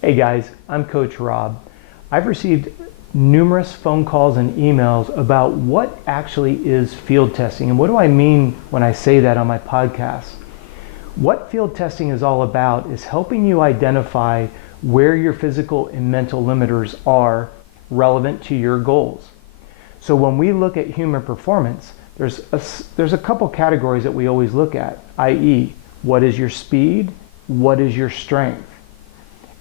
Hey guys, I'm Coach Rob. I've received numerous phone calls and emails about what actually is field testing and what do I mean when I say that on my podcast. What field testing is all about is helping you identify where your physical and mental limiters are relevant to your goals. So when we look at human performance, there's a couple categories that we always look at, i.e., what is your speed, what is your strength?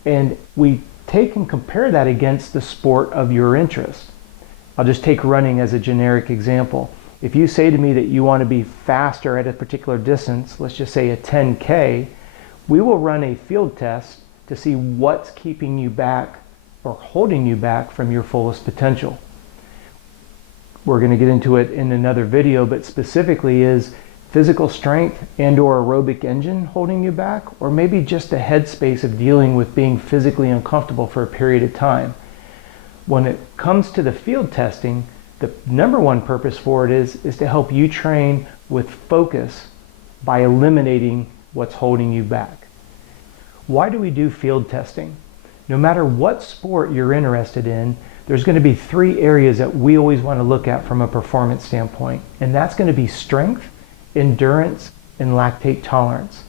And we take and compare that against the sport of your interest. I'll just take running as a generic example. If you say to me that you want to be faster at a particular distance, let's just say a 10K, we will run a field test to see what's keeping you back or holding you back from your fullest potential. We're going to get into it in another video, but specifically is physical strength and or aerobic engine holding you back, or maybe just a headspace of dealing with being physically uncomfortable for a period of time. When it comes to the field testing, the number one purpose for it is to help you train with focus by eliminating what's holding you back. Why do we do field testing? No matter what sport you're interested in, there's going to be three areas that we always want to look at from a performance standpoint, and that's going to be strength, endurance, and lactate tolerance.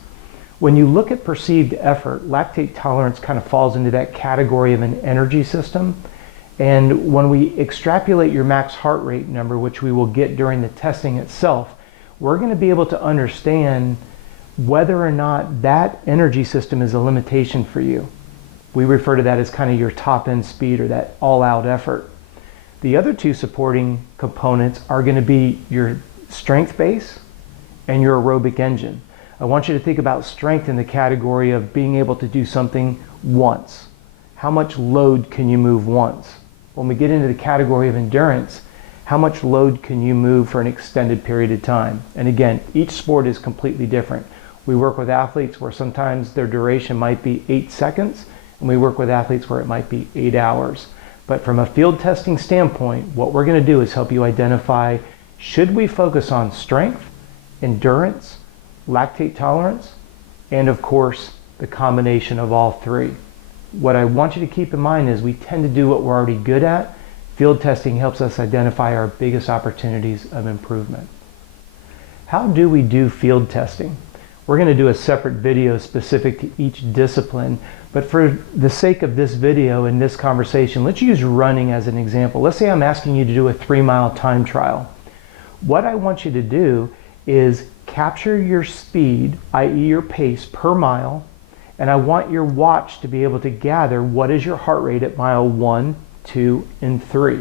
When you look at perceived effort, lactate tolerance kind of falls into that category of an energy system. And when we extrapolate your max heart rate number, which we will get during the testing itself, we're going to be able to understand whether or not that energy system is a limitation for you. We refer to that as kind of your top end speed or that all-out effort. The other two supporting components are going to be your strength base and your aerobic engine. I want you to think about strength in the category of being able to do something once. How much load can you move once? When we get into the category of endurance, how much load can you move for an extended period of time? And again, each sport is completely different. We work with athletes where sometimes their duration might be 8 seconds, and we work with athletes where it might be 8 hours. But from a field testing standpoint, what we're going to do is help you identify, should we focus on strength, endurance, lactate tolerance, and of course, the combination of all three. What I want you to keep in mind is we tend to do what we're already good at. Field testing helps us identify our biggest opportunities of improvement. How do we do field testing? We're going to do a separate video specific to each discipline, but for the sake of this video and this conversation, let's use running as an example. Let's say I'm asking you to do a 3-mile time trial. What I want you to do is capture your speed, i.e. your pace per mile, and I want your watch to be able to gather what is your heart rate at mile 1, 2, and 3.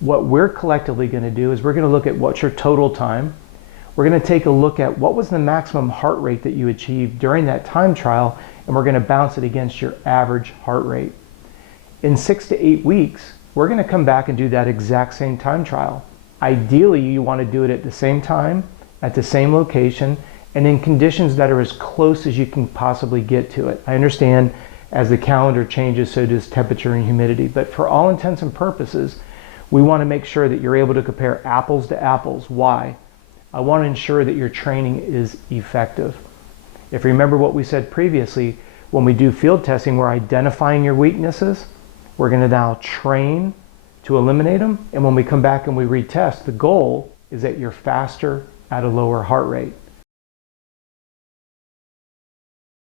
What we're collectively going to do is we're going to look at what's your total time. We're going to take a look at what was the maximum heart rate that you achieved during that time trial, and we're going to bounce it against your average heart rate. In 6 to 8 weeks, we're going to come back and do that exact same time trial. Ideally, you want to do it at the same time, at the same location, and in conditions that are as close as you can possibly get to it. I understand as the calendar changes, so does temperature and humidity, but for all intents and purposes, we want to make sure that you're able to compare apples to apples. Why? I want to ensure that your training is effective. If you remember what we said previously, when we do field testing, we're identifying your weaknesses. We're going to now train to eliminate them, and when we come back and we retest, the goal is that you're faster at a lower heart rate.